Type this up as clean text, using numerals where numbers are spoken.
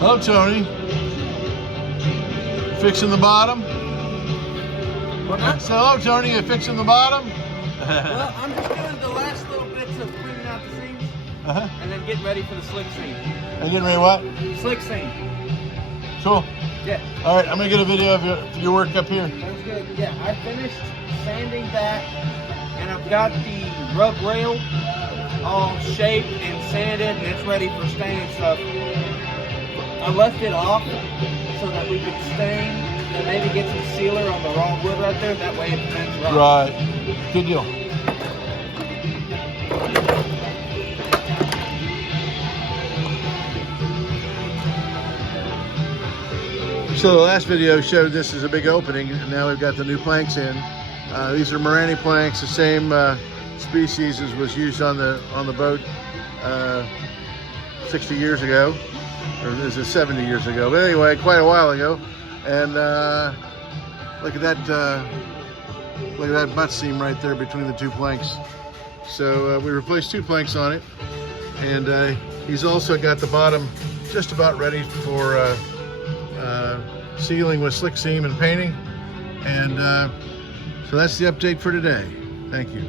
Hello, Tony. Fixing the bottom. What not? So, hello, Tony. You fixing the bottom? Well, I'm just doing the last little bits of cleaning out the seams and then getting ready for the slick seam. And getting ready what? Slick seam. Cool. Yeah. All right, I'm gonna get a video of your work up here. Sounds good. Yeah, I finished sanding that, and I've got the rub rail all shaped and sanded, and it's ready for staining stuff. I left it off so that we could stain and maybe get some sealer on the raw wood right there. That way it prevents rot. Right. Good deal. So the last video showed this is a big opening, and now we've got the new planks in. These are Marani planks, the same species as was used on the boat 60 years ago, or is it 70 years ago? But anyway, quite a while ago. And look at that butt seam right there between the two planks. So we replaced two planks on it, and he's also got the bottom just about ready for sealing with slick seam and painting. And so that's the update for today. Thank you.